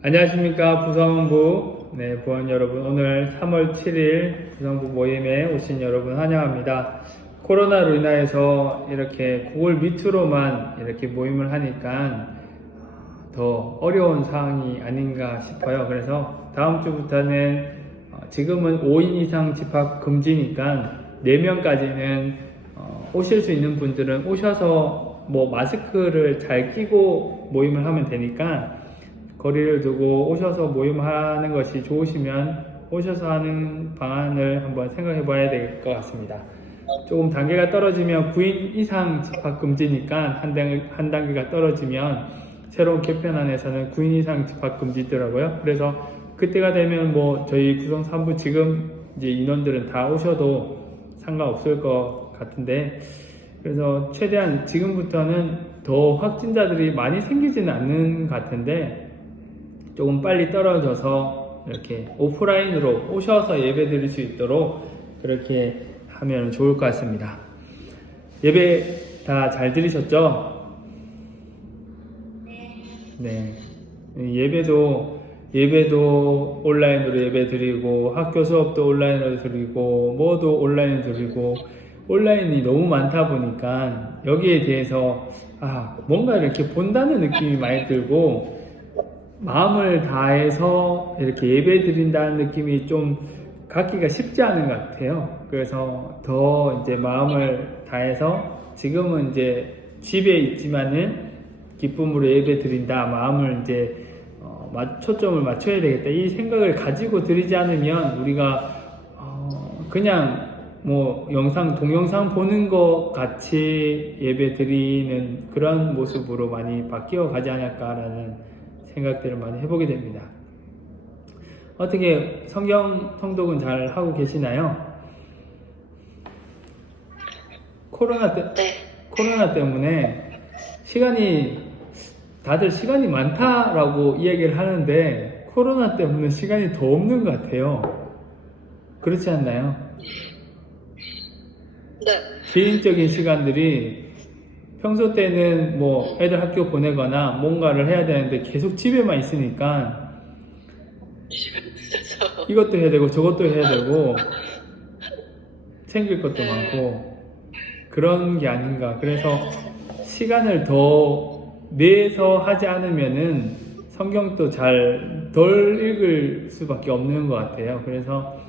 안녕하십니까 부성부 부원 여러분, 오늘 3월 7일 부성부 모임에 오신 여러분 환영합니다. 코로나로 인하여서 이렇게 구글 미트로만 이렇게 모임을 하니까 더 어려운 상황이 아닌가 싶어요. 그래서 다음 주부터는 지금은 5인 이상 집합 금지니까 4명까지는 오실 수 있는 분들은 오셔서 마스크를 잘 끼고 모임을 하면 되니까 거리를 두고 오셔서 모임하는 것이 좋으시면 오셔서 하는 방안을 한번 생각해 봐야 될 것 같습니다. 조금 단계가 떨어지면 9인 이상 집합 금지니까 한 단계가 떨어지면 새로운 개편안에서는 9인 이상 집합 금지더라고요. 그래서 그때가 되면 저희 구성 3부 지금 이제 인원들은 다 오셔도 상관없을 것 같은데, 그래서 최대한 지금부터는 더 확진자들이 많이 생기지는 않는 것 같은데 조금 빨리 떨어져서 이렇게 오프라인으로 오셔서 예배 드릴 수 있도록 그렇게 하면 좋을 것 같습니다. 예배 다 잘 들으셨죠? 네. 예배도 온라인으로 예배 드리고 학교 수업도 온라인으로 드리고 뭐도 온라인으로 드리고 온라인이 너무 많다 보니까 여기에 대해서 뭔가 이렇게 본다는 느낌이 많이 들고 마음을 다해서 이렇게 예배 드린다는 느낌이 좀 갖기가 쉽지 않은 것 같아요. 그래서 더 이제 마음을 다해서 지금은 이제 집에 있지만은 기쁨으로 예배 드린다, 마음을 이제 초점을 맞춰야 되겠다, 이 생각을 가지고 드리지 않으면 우리가 그냥 동영상 보는 것 같이 예배 드리는 그런 모습으로 많이 바뀌어 가지 않을까라는 생각들을 많이 해보게 됩니다. 어떻게 성경 통독은 잘 하고 계시나요? 코로나 때문에 다들 시간이 많다라고 이야기를 하는데 코로나 때문에 시간이 더 없는 것 같아요. 그렇지 않나요? 네. 개인적인 시간들이 평소 때는 애들 학교 보내거나 뭔가를 해야 되는데 계속 집에만 있으니까 이것도 해야 되고 저것도 해야 되고 챙길 것도 많고 그런 게 아닌가. 그래서 시간을 더 내서 하지 않으면은 성경도 덜 읽을 수밖에 없는 것 같아요. 그래서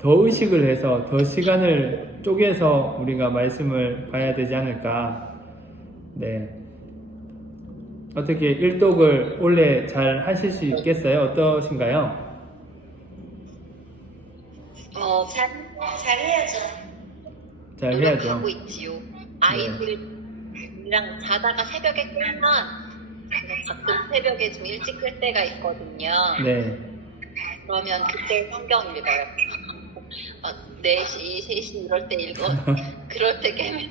더 의식을 해서 더 시간을 쪼개서 우리가 말씀을 봐야 되지 않을까. 네. 어떻게 일독을 원래 잘 하실 수 있겠어요? 어떠신가요? 잘 해야죠. 잘 해야죠. 노력하고 있지요. 아이들이랑 자다가 새벽에 깨면 가끔 새벽에 좀 일찍 깰 때가 있거든요. 네. 그러면 그때 성경 읽어요. 4시, 3시 이럴 때 읽어. 그럴 때 깨면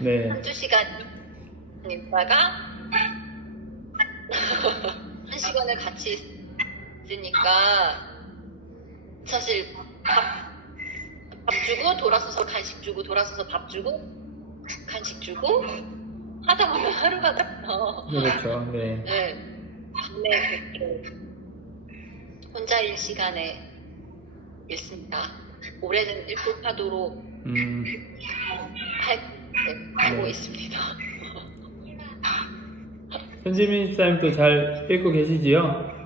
네. 한두 시간 읽다가 1시간을 같이 있으니까 사실 밥 주고 돌아서서 간식 주고 돌아서서 밥 주고 간식 주고 하다 보면 하루가 가요. 그렇죠. 네. 네. 밤에 그렇게 혼자일 시간에 읽습니다. 올해는 일독하도록 하고 있습니다. 현지민 집사님도 잘 읽고 계시지요?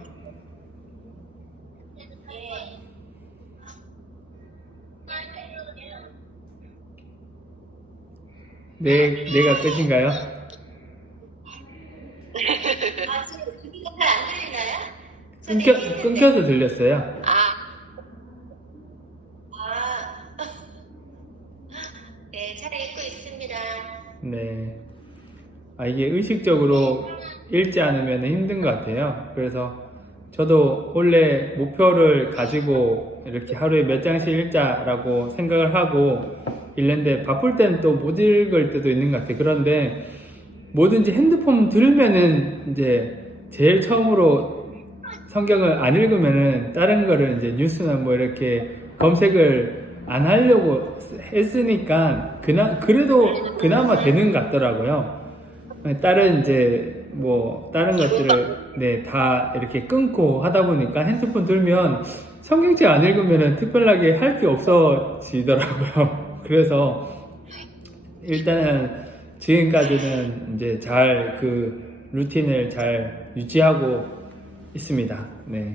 내가 끝인가요? 끊겨서 들렸어요. 네, 잘 읽고 있습니다. 네. 이게 의식적으로 읽지 않으면 힘든 것 같아요. 그래서 저도 원래 목표를 가지고 이렇게 하루에 몇 장씩 읽자라고 생각을 하고 읽는데 바쁠 때는 또 못 읽을 때도 있는 것 같아요. 그런데 뭐든지 핸드폰 들으면은 이제 제일 처음으로 성경을 안 읽으면은 다른 거를 이제 뉴스나 이렇게 검색을 안 하려고 했으니까 그래도 그나마 되는 것 같더라고요. 다른 이제 뭐 다른 것들을 다 이렇게 끊고 하다 보니까 핸드폰 들면 성경책 안 읽으면 특별하게 할 게 없어지더라고요. 그래서 일단은 지금까지는 이제 잘 그 루틴을 잘 유지하고 있습니다.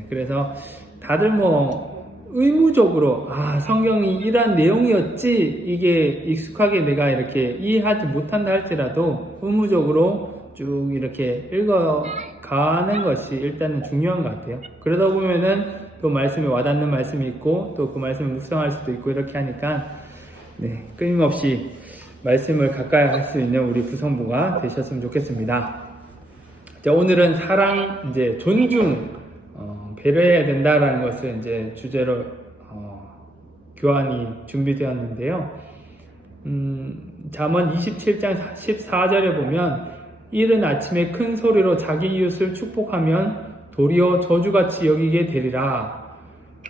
그래서 다들 뭐 의무적으로 성경이 이런 내용이었지 이게 익숙하게 내가 이렇게 이해하지 못한다 할지라도 의무적으로 쭉 이렇게 읽어가는 것이 일단은 중요한 것 같아요. 그러다 보면은 또 말씀에 와닿는 말씀이 있고 또 그 말씀을 묵상할 수도 있고 이렇게 하니까 끊임없이 말씀을 가까이 할 수 있는 우리 부성부가 되셨으면 좋겠습니다. 자, 오늘은 사랑, 이제 존중, 배려해야 된다라는 것을 이제 주제로 교환이 준비되었는데요. 잠언 27장 14절에 보면 이른 아침에 큰 소리로 자기 이웃을 축복하면 도리어 저주같이 여기게 되리라.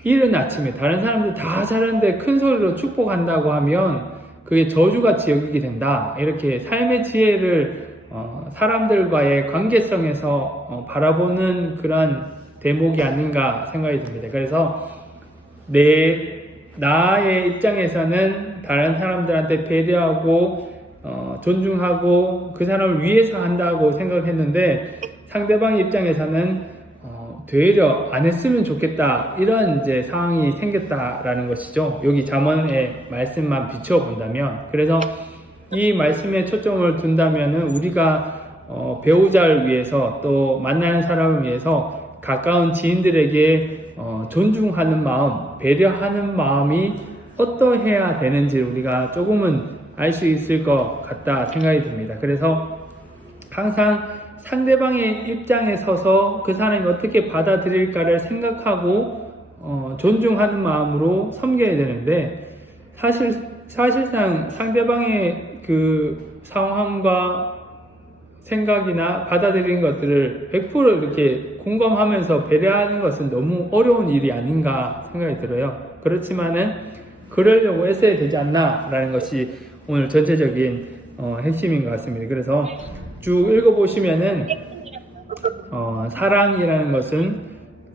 이른 아침에 다른 사람들 다 자는데 큰 소리로 축복한다고 하면 그게 저주같이 여기게 된다. 이렇게 삶의 지혜를 사람들과의 관계성에서 바라보는 그런 대목이 아닌가 생각이 듭니다. 그래서 나의 입장에서는 다른 사람들한테 배려하고 존중하고 그 사람을 위해서 한다고 생각했는데 상대방의 입장에서는 되려 안 했으면 좋겠다 이런 이제 상황이 생겼다라는 것이죠. 여기 잠언의 말씀만 비춰본다면. 그래서 이 말씀에 초점을 둔다면은 우리가 배우자를 위해서 또 만나는 사람을 위해서 가까운 지인들에게 존중하는 마음, 배려하는 마음이 어떠해야 되는지 우리가 조금은 알 수 있을 것 같다 생각이 듭니다. 그래서 항상 상대방의 입장에 서서 그 사람이 어떻게 받아들일까를 생각하고 존중하는 마음으로 섬겨야 되는데 사실상 상대방의 그 상황과 생각이나 받아들이는 것들을 100% 이렇게 공감하면서 배려하는 것은 너무 어려운 일이 아닌가 생각이 들어요. 그렇지만은 그러려고 애써야 되지 않나 라는 것이 오늘 전체적인 핵심인 것 같습니다. 그래서 쭉 읽어보시면은 사랑이라는 것은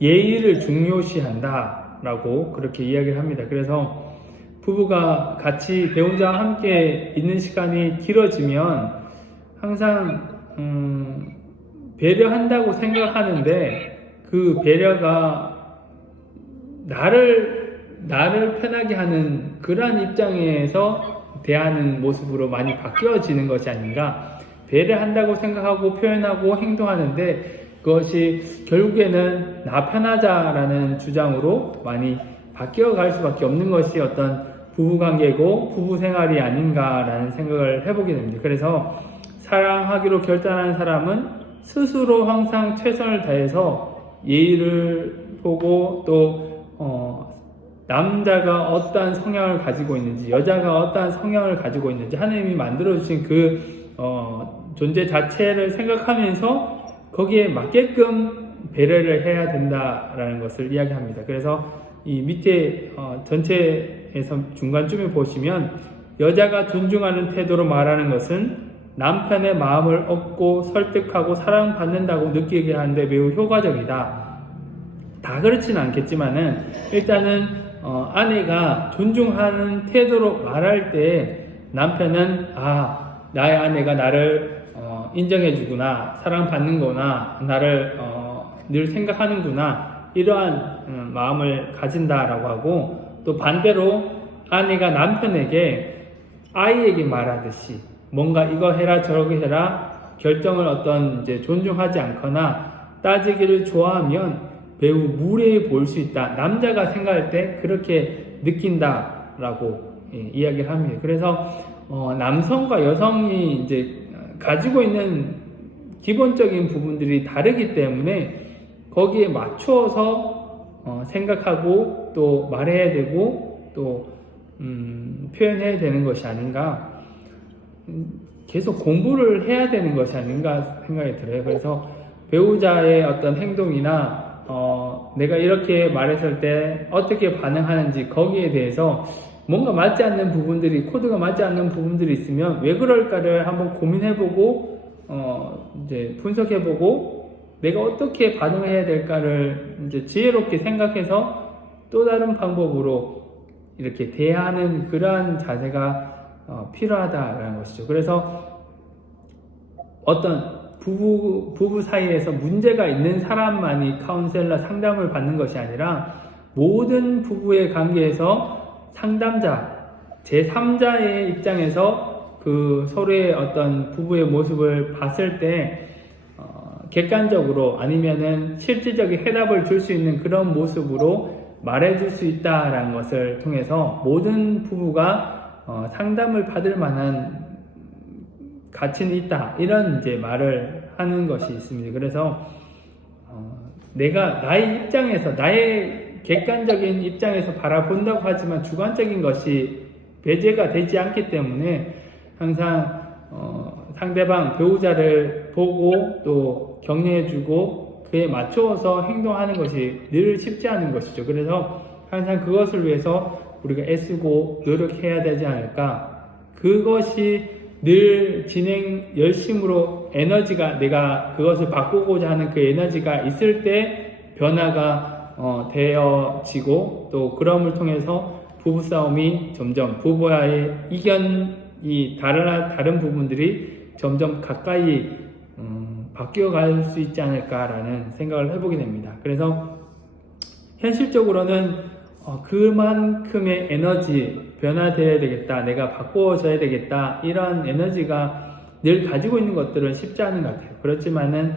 예의를 중요시한다 라고 그렇게 이야기를 합니다. 그래서 부부가 같이 배우자와 함께 있는 시간이 길어지면 항상 배려한다고 생각하는데 그 배려가 나를 편하게 하는 그러한 입장에서 대하는 모습으로 많이 바뀌어지는 것이 아닌가. 배려한다고 생각하고 표현하고 행동하는데 그것이 결국에는 나 편하자라는 주장으로 많이 바뀌어갈 수밖에 없는 것이 어떤 부부관계고 부부생활이 아닌가라는 생각을 해보게 됩니다. 그래서 사랑하기로 결단한 사람은 스스로 항상 최선을 다해서 예의를 보고 또 남자가 어떠한 성향을 가지고 있는지 여자가 어떠한 성향을 가지고 있는지 하나님이 만들어주신 그 존재 자체를 생각하면서 거기에 맞게끔 배려를 해야 된다라는 것을 이야기합니다. 그래서 이 밑에 전체에서 중간쯤에 보시면 여자가 존중하는 태도로 말하는 것은 남편의 마음을 얻고 설득하고 사랑받는다고 느끼게 하는데 매우 효과적이다. 다 그렇지는 않겠지만은 일단은 아내가 존중하는 태도로 말할 때 남편은 나의 아내가 나를 인정해주구나, 사랑받는구나, 나를 늘 생각하는구나 이러한 마음을 가진다라고 하고 또 반대로 아내가 남편에게 아이에게 말하듯이 뭔가 이거 해라 저거 해라 결정을 어떤 이제 존중하지 않거나 따지기를 좋아하면 매우 무례해 보일 수 있다. 남자가 생각할 때 그렇게 느낀다라고 이야기를 합니다. 그래서 남성과 여성이 이제 가지고 있는 기본적인 부분들이 다르기 때문에 거기에 맞추어서 생각하고 또 말해야 되고 또 표현해야 되는 것이 아닌가. 계속 공부를 해야 되는 것이 아닌가 생각이 들어요. 그래서 배우자의 어떤 행동이나 내가 이렇게 말했을 때 어떻게 반응하는지 거기에 대해서 뭔가 맞지 않는 부분들이 코드가 맞지 않는 부분들이 있으면 왜 그럴까를 한번 고민해보고 이제 분석해보고 내가 어떻게 반응해야 될까를 이제 지혜롭게 생각해서 또 다른 방법으로 이렇게 대하는 그러한 자세가 필요하다라는 것이죠. 그래서 어떤 부부 사이에서 문제가 있는 사람만이 카운셀러 상담을 받는 것이 아니라 모든 부부의 관계에서 상담자, 제3자의 입장에서 그 서로의 어떤 부부의 모습을 봤을 때 객관적으로 아니면은 실질적인 해답을 줄 수 있는 그런 모습으로 말해줄 수 있다라는 것을 통해서 모든 부부가 상담을 받을 만한 가치는 있다, 이런 이제 말을 하는 것이 있습니다. 그래서 내가 나의 입장에서, 나의 객관적인 입장에서 바라본다고 하지만 주관적인 것이 배제가 되지 않기 때문에 항상 상대방 배우자를 보고 또 격려해주고 그에 맞추어서 행동하는 것이 늘 쉽지 않은 것이죠. 그래서 항상 그것을 위해서 우리가 애쓰고 노력해야 되지 않을까. 그것이 늘 열심으로 에너지가, 내가 그것을 바꾸고자 하는 그 에너지가 있을 때 변화가 되어지고, 또 그럼을 통해서 부부싸움이 점점, 부부와의 이견이 다른 부분들이 점점 가까이 바뀌어갈 수 있지 않을까라는 생각을 해보게 됩니다. 그래서 현실적으로는 그만큼의 에너지, 변화되어야 되겠다, 내가 바꿔줘야 되겠다, 이런 에너지가 늘 가지고 있는 것들은 쉽지 않은 것 같아요. 그렇지만은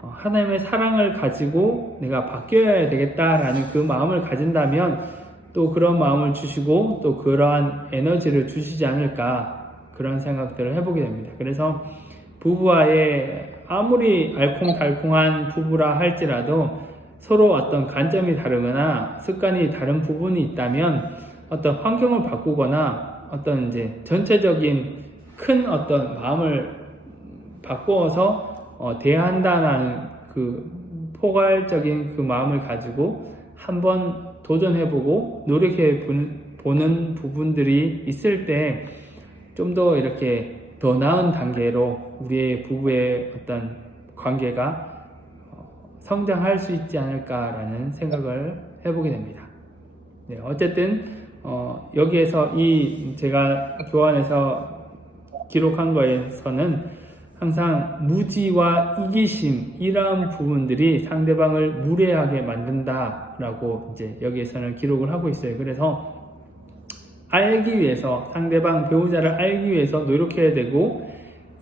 하나님의 사랑을 가지고 내가 바뀌어야 되겠다라는 그 마음을 가진다면 또 그런 마음을 주시고 또 그러한 에너지를 주시지 않을까, 그런 생각들을 해보게 됩니다. 그래서 부부와의 아무리 알콩달콩한 부부라 할지라도 서로 어떤 관점이 다르거나 습관이 다른 부분이 있다면 어떤 환경을 바꾸거나 어떤 이제 전체적인 큰 어떤 마음을 바꾸어서 대한다는 그 포괄적인 그 마음을 가지고 한번 도전해보고 노력해 보는 부분들이 있을 때 좀 더 이렇게 더 나은 단계로 우리의 부부의 어떤 관계가 성장할 수 있지 않을까라는 생각을 해보게 됩니다. 네, 어쨌든 여기에서 제가 교환해서 기록한 거에서는 항상 무지와 이기심, 이러한 부분들이 상대방을 무례하게 만든다라고 이제 여기에서는 기록을 하고 있어요. 그래서 알기 위해서, 상대방 배우자를 알기 위해서 노력해야 되고,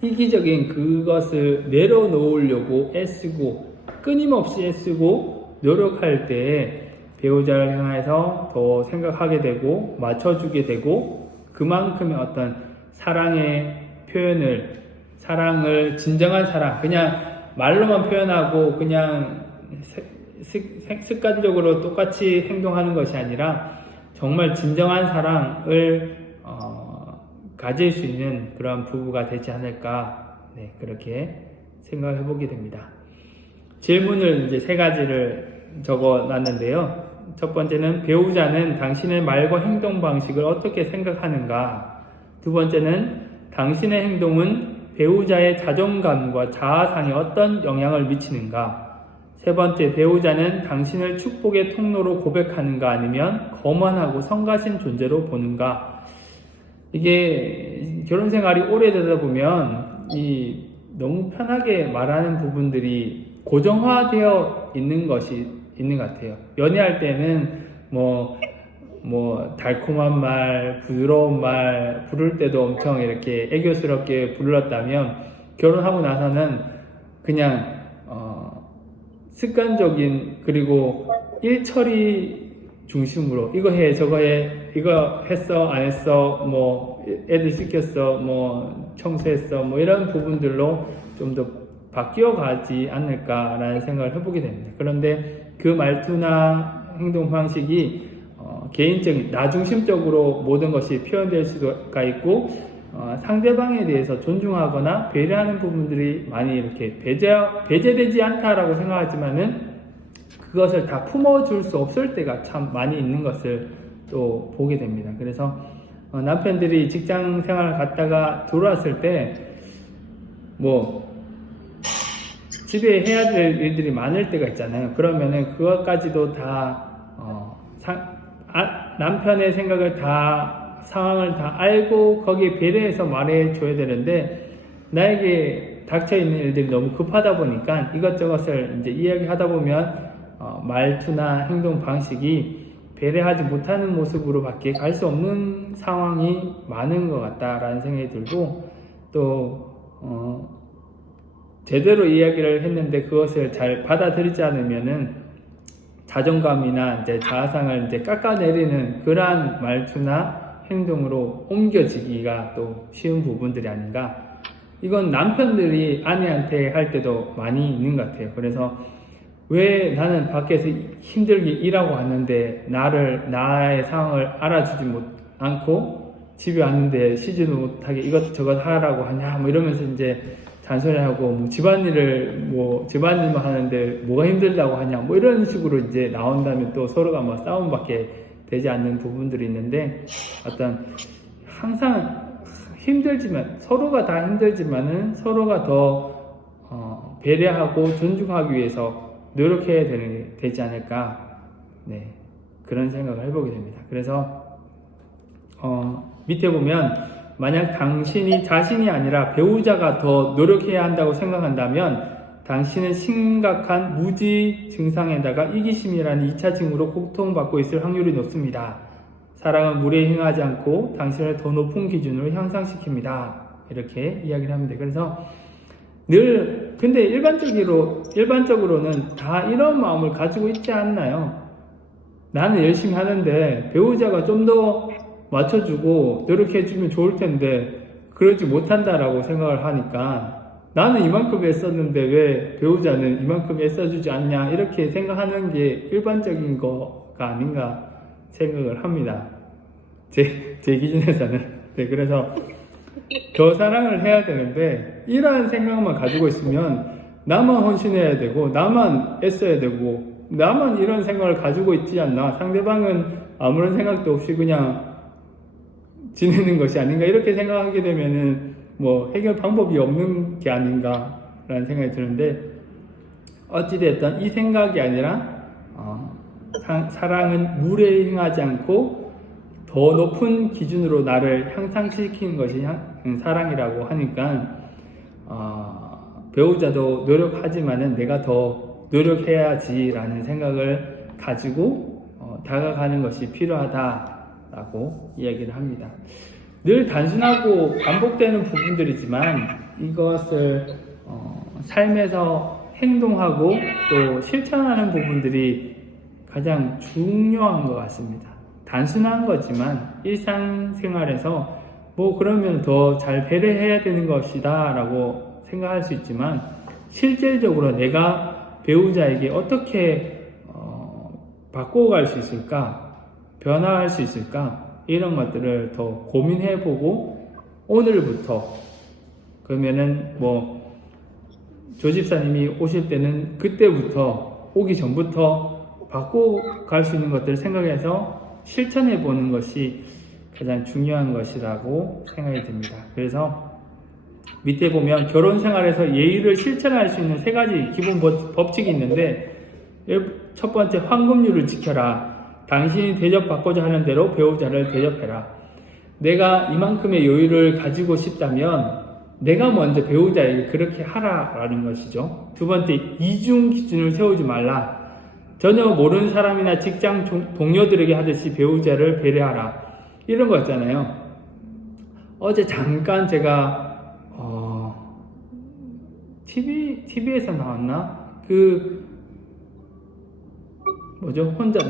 이기적인 그것을 내려놓으려고 애쓰고 끊임없이 애쓰고 노력할 때 배우자를 향해서 더 생각하게 되고 맞춰주게 되고, 그만큼의 어떤 사랑의 표현을, 사랑을, 진정한 사랑, 그냥 말로만 표현하고 그냥 습관적으로 똑같이 행동하는 것이 아니라 정말 진정한 사랑을 가질 수 있는 그런 부부가 되지 않을까, 네, 그렇게 생각해 보게 됩니다. 질문을 이제 3가지를 적어 놨는데요. 첫 번째는 배우자는 당신의 말과 행동 방식을 어떻게 생각하는가? 두 번째는 당신의 행동은 배우자의 자존감과 자아상에 어떤 영향을 미치는가? 세 번째, 배우자는 당신을 축복의 통로로 고백하는가 아니면 거만하고 성가신 존재로 보는가? 이게 결혼 생활이 오래되다 보면 너무 편하게 말하는 부분들이 고정화되어 있는 것이 있는 것 같아요. 연애할 때는 뭐 달콤한 말, 부드러운 말 부를 때도 엄청 이렇게 애교스럽게 불렀다면 결혼하고 나서는 그냥 습관적인, 그리고 일처리 중심으로 이거 해 저거 해, 이거 했어 안 했어, 뭐 애들 씻겼어, 뭐 청소했어, 뭐 이런 부분들로 좀 더 바뀌어 가지 않을까라는 생각을 해보게 됩니다. 그런데 그 말투나 행동 방식이 개인적인, 나중심적으로 모든 것이 표현될 수가 있고, 상대방에 대해서 존중하거나 배려하는 부분들이 많이 이렇게 배제되지 않다라고 생각하지만은 그것을 다 품어줄 수 없을 때가 참 많이 있는 것을 또 보게 됩니다. 그래서 남편들이 직장 생활을 갔다가 들어왔을 때 집에 해야 될 일들이 많을 때가 있잖아요. 그러면은 그것까지도 다 남편의 생각을 다 상황을 다 알고 거기에 배려해서 말해줘야 되는데 나에게 닥쳐있는 일들이 너무 급하다 보니까 이것저것을 이제 이야기하다 보면 말투나 행동 방식이 배려하지 못하는 모습으로 밖에 갈 수 없는 상황이 많은 것 같다라는 생각이 들고 또 제대로 이야기를 했는데 그것을 잘 받아들이지 않으면은 자존감이나 이제 자아상을 이제 깎아내리는 그러한 말투나 행동으로 옮겨지기가 또 쉬운 부분들이 아닌가. 이건 남편들이 아내한테 할 때도 많이 있는 것 같아요. 그래서 왜 나는 밖에서 힘들게 일하고 왔는데 나의 상황을 알아주지 않고 집에 왔는데 쉬지도 못하게 이것저것 하라고 하냐 뭐 이러면서 이제 잔소리하고 뭐 집안일만 하는데 뭐가 힘들다고 하냐 뭐 이런 식으로 이제 나온다면 또 서로가 뭐 싸움밖에 되지 않는 부분들이 있는데 어떤 항상 힘들지만 서로가 다 힘들지만은 서로가 더 배려하고 존중하기 위해서 노력해야 되지 않을까 네 그런 생각을 해보게 됩니다. 그래서 밑에 보면 만약 당신이 자신이 아니라 배우자가 더 노력해야 한다고 생각한다면 당신은 심각한 무지 증상에다가 이기심이라는 2차 징후로 고통받고 있을 확률이 높습니다. 사랑은 무례히 행하지 않고 당신을 더 높은 기준으로 향상시킵니다. 이렇게 이야기를 합니다. 그래서 근데 일반적으로는 다 이런 마음을 가지고 있지 않나요? 나는 열심히 하는데 배우자가 좀 더 맞춰주고 노력해주면 좋을 텐데 그러지 못한다라고 생각을 하니까 나는 이만큼 애썼는데 왜 배우자는 이만큼 애써주지 않냐 이렇게 생각하는 게 일반적인 거가 아닌가 생각을 합니다. 제 기준에서는. 네, 그래서 더 사랑을 해야 되는데 이러한 생각만 가지고 있으면 나만 헌신해야 되고 나만 애써야 되고 나만 이런 생각을 가지고 있지 않나 상대방은 아무런 생각도 없이 그냥 지내는 것이 아닌가 이렇게 생각하게 되면은 뭐 해결 방법이 없는 게 아닌가 라는 생각이 드는데 어찌됐든 이 생각이 아니라 사랑은 무례히 행하지 않고 더 높은 기준으로 나를 향상시키는 것이 사랑이라고 하니까 배우자도 노력하지만은 내가 더 노력해야지 라는 생각을 가지고 다가가는 것이 필요하다라고 이야기를 합니다. 늘 단순하고 반복되는 부분들이지만 이것을 삶에서 행동하고 또 실천하는 부분들이 가장 중요한 것 같습니다. 단순한 거지만 일상생활에서 뭐 그러면 더 잘 배려해야 되는 것이다 라고 생각할 수 있지만 실질적으로 내가 배우자에게 어떻게 바꿔갈 수 있을까 변화할 수 있을까 이런 것들을 더 고민해보고 오늘부터 그러면은 뭐 조 집사님이 오실 때는 그때부터 오기 전부터 바꿔갈 수 있는 것들을 생각해서 실천해보는 것이 가장 중요한 것이라고 생각이 듭니다. 그래서 밑에 보면 결혼 생활에서 예의를 실천할 수 있는 3가지 기본 법칙이 있는데 첫 번째 황금률을 지켜라. 당신이 대접받고자 하는 대로 배우자를 대접해라. 내가 이만큼의 여유를 가지고 싶다면 내가 먼저 배우자에게 그렇게 하라라는 것이죠. 두 번째, 이중 기준을 세우지 말라. 전혀 모르는 사람이나 직장 동료들에게 하듯이 배우자를 배려하라. 이런 거 있잖아요. 어제 잠깐 제가 TV에서 나왔나?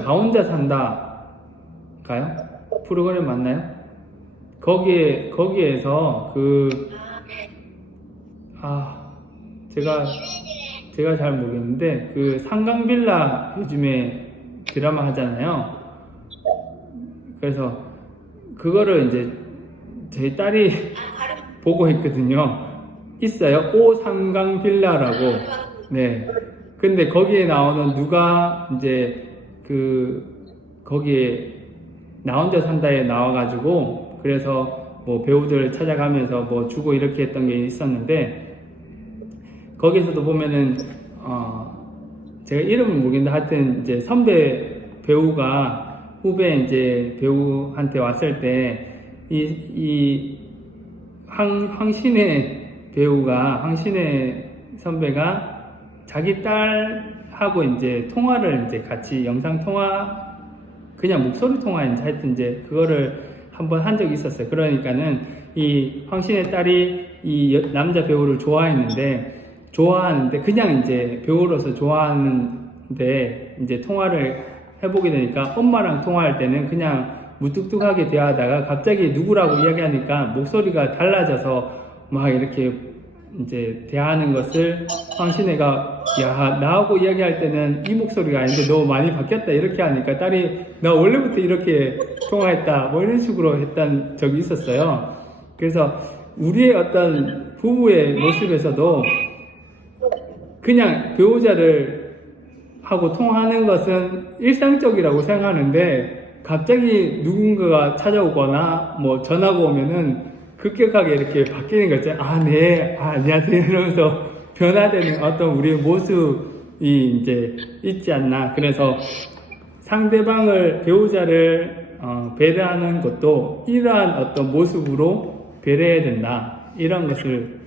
나 혼자 산다가요? 프로그램 맞나요? 거기에서 제가 잘 모르겠는데 상강빌라 요즘에 드라마 하잖아요. 그래서 그거를 이제 저희 딸이 보고 있거든요. 있어요. 오상강빌라라고. 네. 근데 거기에 나오는 누가 이제 거기에 나 혼자 산다에 나와가지고 그래서 뭐 배우들 찾아가면서 뭐 주고 이렇게 했던 게 있었는데 거기서도 보면은 제가 이름은 모르겠는데 하여튼 이제 선배 배우가 후배 이제 배우한테 왔을 때 이 황신혜 배우가 황신혜 선배가 자기 딸하고 이제 통화를 이제 같이 영상 통화 그냥 목소리 통화인지 하여튼 이제 그거를 한번 한 적이 있었어요. 그러니까는 이 황신의 딸이 이 남자 배우를 좋아하는데 그냥 이제 배우로서 좋아하는데 이제 통화를 해보게 되니까 엄마랑 통화할 때는 그냥 무뚝뚝하게 대하다가 갑자기 누구라고 이야기하니까 목소리가 달라져서 막 이렇게 이제 대하는 것을 황신혜가 야 나하고 이야기할 때는 이 목소리가 아닌데 너 많이 바뀌었다 이렇게 하니까 딸이 나 원래부터 이렇게 통화했다 뭐 이런 식으로 했던 적이 있었어요. 그래서 우리의 어떤 부부의 모습에서도 그냥 배우자를 하고 통화하는 것은 일상적이라고 생각하는데 갑자기 누군가가 찾아오거나 뭐 전화가 오면은 급격하게 이렇게 바뀌는 거죠. 네, 안녕하세요 이러면서 변화되는 어떤 우리의 모습이 이제 있지 않나. 그래서 상대방을 배우자를 배려하는 것도 이러한 어떤 모습으로 배려해야 된다. 이런 것을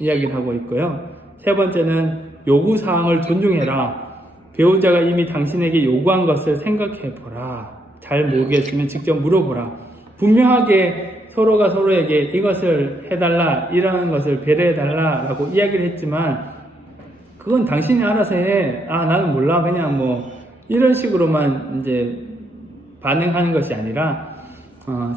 이야기를 하고 있고요. 세 번째는 요구사항을 존중해라. 배우자가 이미 당신에게 요구한 것을 생각해보라. 잘 모르겠으면 직접 물어보라. 분명하게 서로가 서로에게 이것을 해달라, 이런 것을 배려해달라 라고 이야기를 했지만 그건 당신이 알아서 해. 나는 몰라. 그냥 뭐 이런 식으로만 이제 반응하는 것이 아니라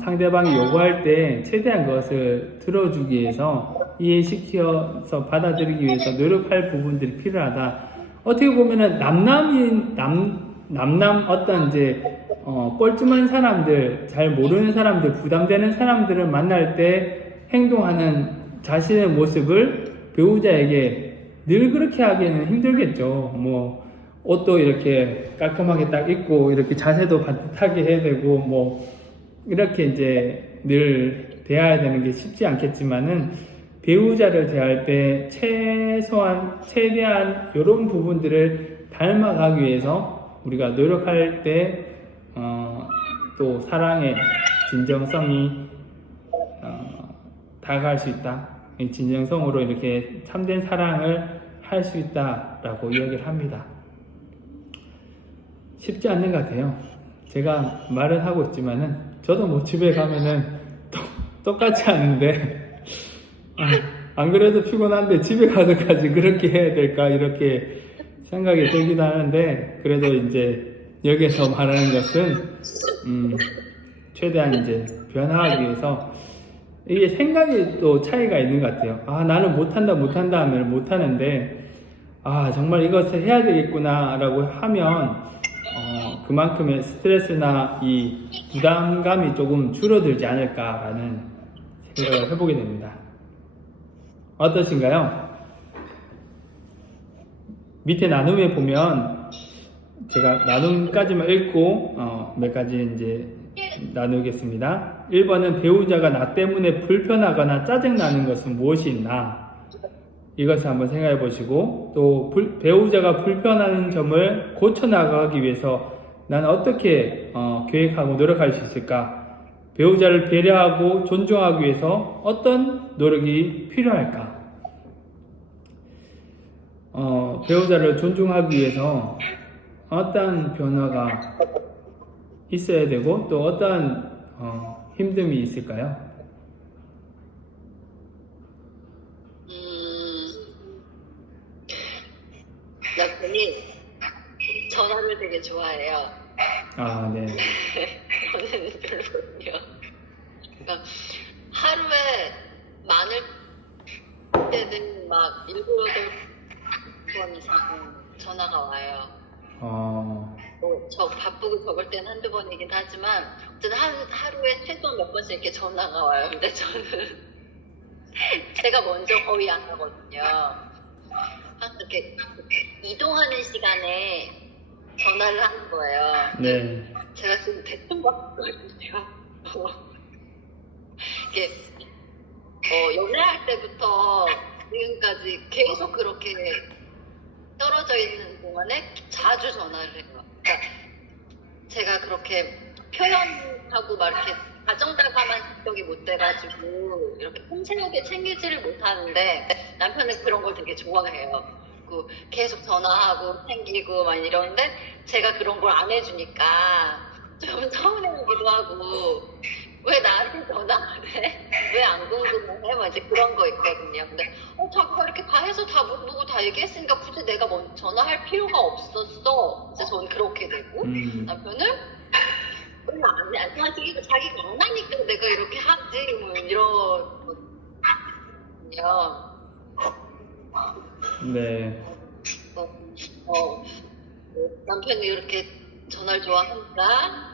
상대방이 요구할 때 최대한 그것을 들어주기 위해서 이해시켜서 받아들이기 위해서 노력할 부분들이 필요하다. 어떻게 보면은 남남 어떤 이제 뻘쭘한 사람들, 잘 모르는 사람들, 부담되는 사람들을 만날 때 행동하는 자신의 모습을 배우자에게 늘 그렇게 하기에는 힘들겠죠. 뭐 옷도 이렇게 깔끔하게 딱 입고 이렇게 자세도 반듯하게 해야 되고 뭐 이렇게 이제 늘 대해야 되는 게 쉽지 않겠지만은 배우자를 대할 때 최대한 이런 부분들을 닮아가기 위해서 우리가 노력할 때 또 사랑의 진정성이 다가갈 수 있다. 이 진정성으로 이렇게 참된 사랑을 할 수 있다라고 이야기를 합니다. 쉽지 않는 것 같아요. 제가 말은 하고 있지만은 저도 뭐 집에 가면은 똑같이 하는데 안 그래도 피곤한데 집에 가서까지 그렇게 해야 될까 이렇게 생각이 들긴 하는데 그래도 이제 여기서 말하는 것은 최대한 이제 변화하기 위해서 이게 생각이 또 차이가 있는 것 같아요. 나는 못한다 하면 못하는데 정말 이것을 해야 되겠구나 라고 하면 그만큼의 스트레스나 이 부담감이 조금 줄어들지 않을까라는 생각을 해보게 됩니다. 어떠신가요? 밑에 나눔에 보면 제가 나눔까지만 읽고 몇 가지 이제 나누겠습니다. 1번은 배우자가 나 때문에 불편하거나 짜증나는 것은 무엇이 있나? 이것을 한번 생각해 보시고 또 배우자가 불편한 점을 고쳐나가기 위해서 나는 어떻게 계획하고 노력할 수 있을까? 배우자를 배려하고 존중하기 위해서 어떤 노력이 필요할까? 배우자를 존중하기 위해서 어떤 변화가 있어야 되고 또 어떤 힘듦이 있을까요? 남편이 전화를 되게 좋아해요. 네. 저는 별로거든요. 그러니까 하루에 많을 때는 막 7, 8번 이상 전화가 와요. 저 바쁘고 적을 때는 한두 번이긴 하지만 어쨌든 하루에 최소 몇 번씩 이렇게 전화가 와요. 근데 저는 제가 먼저 거의 안 하거든요. 항상 이렇게 이동하는 시간에 전화를 하는 거예요. 네. 제가 지금 대충 봤거든요. 이게 연애할 때부터 지금까지 계속 그렇게 떨어져 있는 동안에 자주 전화를 해요. 그러니까 제가 그렇게 표현하고 막 이렇게 가정다감한 적이 못 돼가지고 이렇게 폼새우게 챙기지를 못하는데 남편은 그런 걸 되게 좋아해요. 그 계속 전화하고 챙기고 막 이러는데 제가 그런 걸 안 해주니까 좀 서운해하기도 하고 왜 나한테 전화 안 해? 왜 안 궁금해? 막 이제 그런 거 있거든요. 근데 자기가 이렇게 다 해서 다 물어보고 다 얘기했으니까 굳이 내가 먼저 전화할 필요가 없었어. 이제 저는 그렇게 되고 남편은 왜 안 해? 자기가 안 하니까 내가 이렇게 하지. 뭐 이러거든요. 네. 남편이 이렇게 전화를 좋아하니까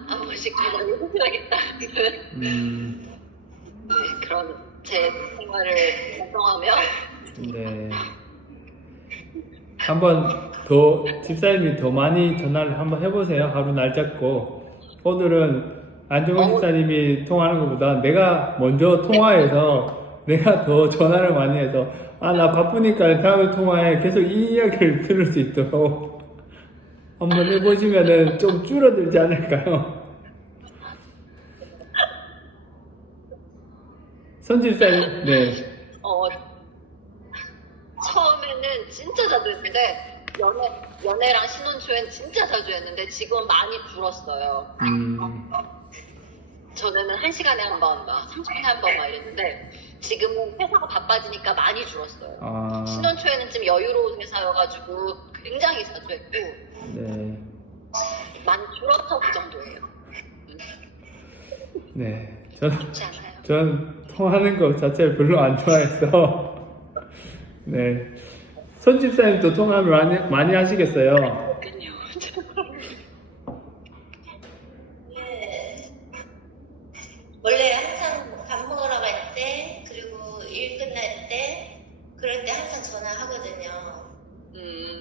한 번씩 전화를 해줘야겠다는 네, 그런 제 생활을 반성하며 네. 한번 더 집사님이 더 많이 전화를 한번 해보세요. 하루 날 잡고. 오늘은 안정호 집사님이 통화하는 것보다 내가 먼저 통화해서 내가 더 전화를 많이 해서 나 바쁘니까 다음에 통화해 계속 이 이야기를 들을 수 있도록 한번 해보시면은 좀 줄어들지 않을까요? 선집사님, 네. 처음에는 진짜 자주 했는데 연애랑 신혼 초엔 진짜 자주 했는데 지금은 많이 줄었어요. 전에는 1시간에 한 번, 막 30분에 한 번 막 이랬는데 지금은 회사가 바빠지니까 많이 줄었어요. 신혼 초에는 좀 여유로운 회사여가지고 굉장히 자주 했고 네. 많이 줄어서 그 정도예요. 네. 그렇지 않아요? 전 통화하는 거 자체를 별로 안 좋아해서 네. 손집사님도 통화를 많이 하시겠어요? 원래 항상 밥 먹으러 갈 때, 그리고 일 끝날 때, 그럴 때 항상 전화하거든요.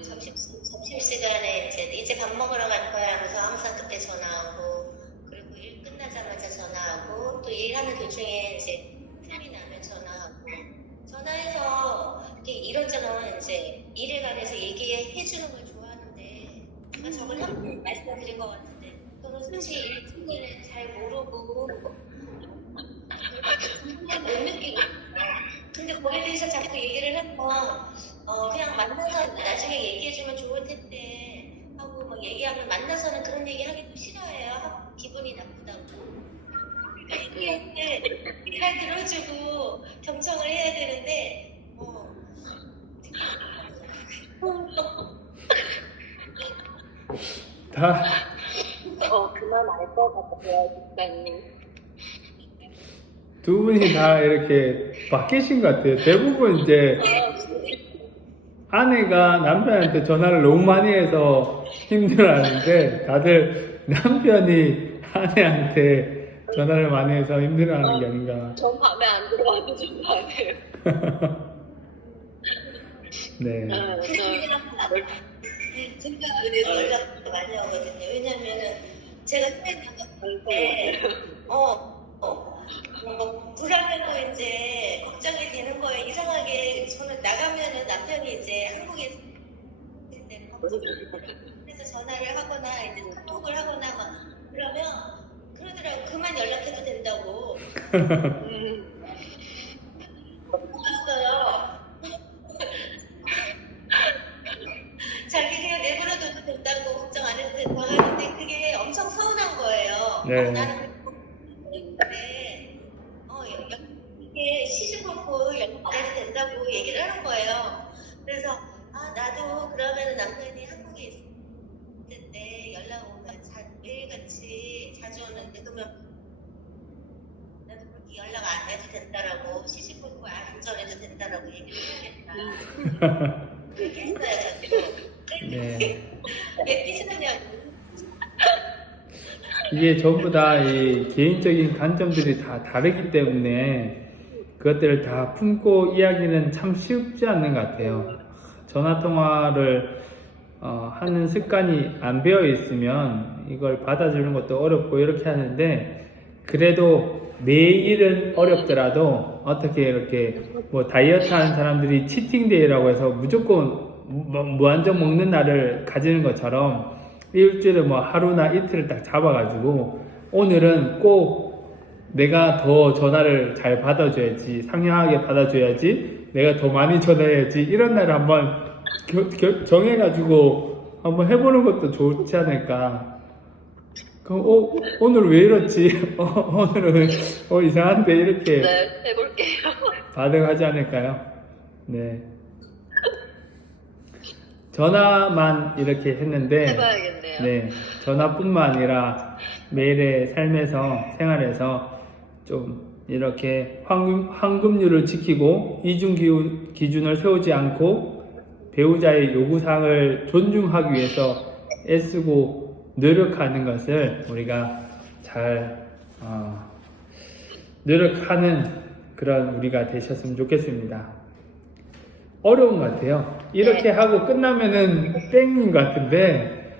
점심시간에 이제 밥 먹으러 갈 거야 하면서 항상 그때 전화하고, 그리고 일 끝나자마자 전화하고, 또 일하는 도중에 이제 틈이 나면 전화하고, 전화해서 이렇게 이런저런 이제 일에 관해서 얘기해 주는 걸 좋아하는데, 제가 저걸 한 번 말씀드린 것 같은데, 저는 사실 일 중에는 잘 모르고, 그냥 못 느끼고 근데 거기에 대해서 자꾸 얘기를 하면 그냥 만나서 나중에 얘기해주면 좋을 텐데 하고 막 얘기하면 만나서는 그런 얘기 하기도 싫어해요. 기분이 나쁘다고 얘기할 때 잘 들어주고 경청을 해야 되는데 그만 알 것 같아요, 집사님. 두 분이 다 이렇게 바뀌신 것 같아요. 대부분 이제 아내가 남편한테 전화를 너무 많이 해서 힘들어하는데 다들 남편이 아내한테 전화를 많이 해서 힘들어하는 게 아닌가. 전 밤에 안 들어와도 좀 봐요. 네. 제가 연락도 많이 하거든요. 왜냐면은 제가 해외 나갔을 때 불안하고 이제 걱정이 되는 거예요. 이상하게 저는 나가면은 남편이 이제 한국에 있을 때 그래서 전화를 하거나 이제 카톡을 하거나 막 그러면 그러더라고. 그만 연락해도 된다고. 봤어요. 자기 그냥 내버려둬도 된다고 걱정 안 해도 된다고 하는데 그게 엄청 서운한 거예요. 네. 나는 이게 시시콜콜 연락해도 된다고 얘기를 하는 거예요. 그래서 나도 그러면 남편이 한국에 있을 때 연락 오면 매일같이 자주 오는데 그러면 나도 그렇게 연락 안 해도 된다라고 시시콜콜 안 해도 된다라고 얘기를 해야겠다. 그렇게 했어요, 저도. 네. 왜 삐지느냐고. 이게 전부 다 이 개인적인 관점들이 다 다르기 때문에 그것들을 다 품고 이야기는 참 쉽지 않는 것 같아요. 전화통화를 하는 습관이 안 배어 있으면 이걸 받아주는 것도 어렵고 이렇게 하는데 그래도 매일은 어렵더라도 어떻게 이렇게 뭐 다이어트 하는 사람들이 치팅데이라고 해서 무조건 무한정 먹는 날을 가지는 것처럼 일주일에 뭐 하루나 이틀을 딱 잡아가지고 오늘은 꼭 내가 더 전화를 잘 받아줘야지, 상냥하게 받아줘야지, 내가 더 많이 전화해야지, 이런 날을 한번 정해가지고 한번 해보는 것도 좋지 않을까. 그럼 오늘 왜 이렇지? 오늘은 이상한데 이렇게 네, 해볼게요. 반응하지 않을까요? 네. 전화만 이렇게 했는데 해봐야겠네요. 네, 전화뿐만 아니라 매일의 삶에서 생활에서 좀 이렇게 황금률을 지키고 이중 기준을 세우지 않고 배우자의 요구사항을 존중하기 위해서 애쓰고 노력하는 것을 우리가 잘 노력하는 그런 우리가 되셨으면 좋겠습니다. 어려운 것 같아요. 이렇게 하고 끝나면은 땡인 것 같은데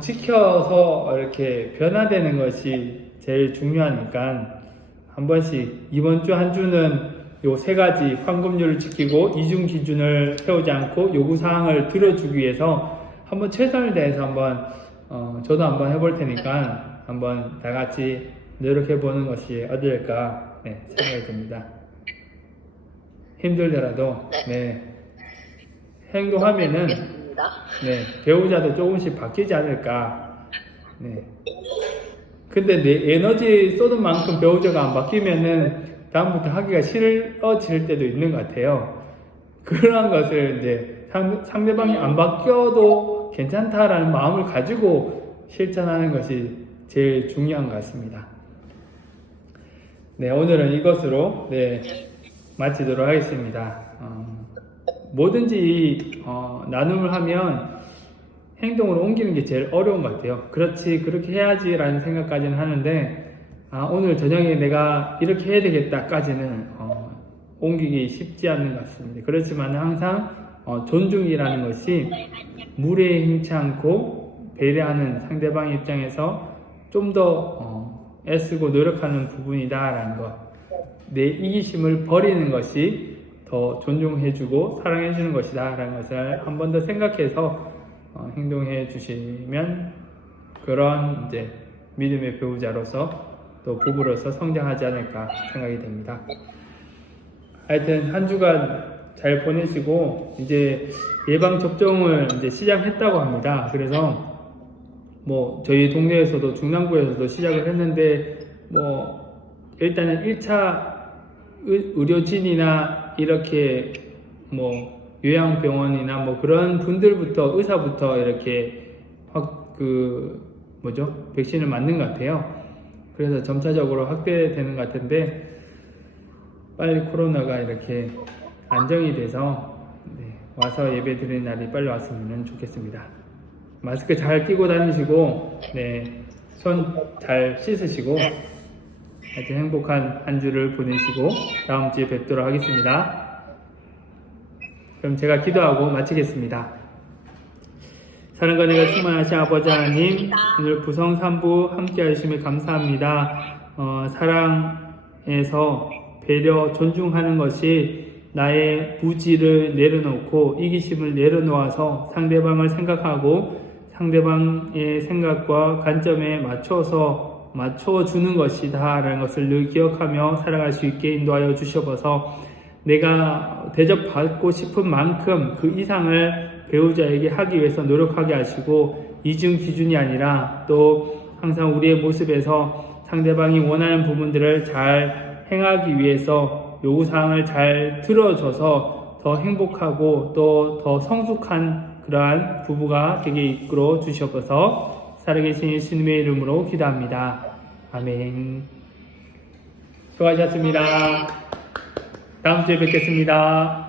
지켜서 이렇게 변화되는 것이 제일 중요하니까 한 번씩 이번 주 한 주는 요 세 가지 황금률을 지키고 이중 기준을 세우지 않고 요구사항을 들어주기 위해서 한번 최선을 다해서 한번 저도 한번 해볼 테니까 한번 다 같이 노력해 보는 것이 어떨까 생각이 듭니다. 힘들더라도 행동하면은 배우자도 조금씩 바뀌지 않을까. 근데 내 에너지 쏟은 만큼 배우자가 안 바뀌면은 다음부터 하기가 싫어질 때도 있는 것 같아요. 그런 것을 이제 상대방이 안 바뀌어도 괜찮다라는 마음을 가지고 실천하는 것이 제일 중요한 것 같습니다. 오늘은 이것으로 마치도록 하겠습니다. 뭐든지 나눔을 하면 행동으로 옮기는 게 제일 어려운 것 같아요. 그렇지, 그렇게 해야지 라는 생각까지는 하는데 오늘 저녁에 내가 이렇게 해야 되겠다까지는 옮기기 쉽지 않는 것 같습니다. 그렇지만 항상 존중이라는 것이 무례에 힘치 않고 배려하는 상대방의 입장에서 좀 더 애쓰고 노력하는 부분이다 라는 것, 내 이기심을 버리는 것이 더 존중해주고 사랑해주는 것이다 라는 것을 한 번 더 생각해서 행동해 주시면 그런 이제 믿음의 배우자로서 또 부부로서 성장하지 않을까 생각이 됩니다. 하여튼 한 주간 잘 보내시고 이제 예방 접종을 이제 시작했다고 합니다. 그래서 뭐 저희 동네에서도 중랑구에서도 시작을 했는데 뭐 일단은 1차 의료진이나 이렇게 뭐 요양병원이나 뭐 그런 분들부터 의사부터 이렇게 백신을 맞는 것 같아요. 그래서 점차적으로 확대되는 것 같은데 빨리 코로나가 이렇게 안정이 돼서 와서 예배 드리는 날이 빨리 왔으면 좋겠습니다. 마스크 잘 끼고 다니시고 손 잘 씻으시고 하여튼 행복한 한 주를 보내시고 다음 주에 뵙도록 하겠습니다. 그럼 제가 기도하고 마치겠습니다. 사랑과 은혜가 충만하신 아버지 하나님, 오늘 부성 3부 함께 하심에 감사합니다. 사랑에서 배려, 존중하는 것이 나의 부지를 내려놓고 이기심을 내려놓아서 상대방을 생각하고 상대방의 생각과 관점에 맞춰주는 것이다 라는 것을 늘 기억하며 살아갈 수 있게 인도하여 주셔서 내가 대접받고 싶은 만큼 그 이상을 배우자에게 하기 위해서 노력하게 하시고 이중 기준이 아니라 또 항상 우리의 모습에서 상대방이 원하는 부분들을 잘 행하기 위해서 요구사항을 잘 들어줘서 더 행복하고 또 더 성숙한 그러한 부부가 되게 이끌어 주셔서 살아계신 예수님의 이름으로 기도합니다. 아멘. 수고하셨습니다. 다음 주에 뵙겠습니다.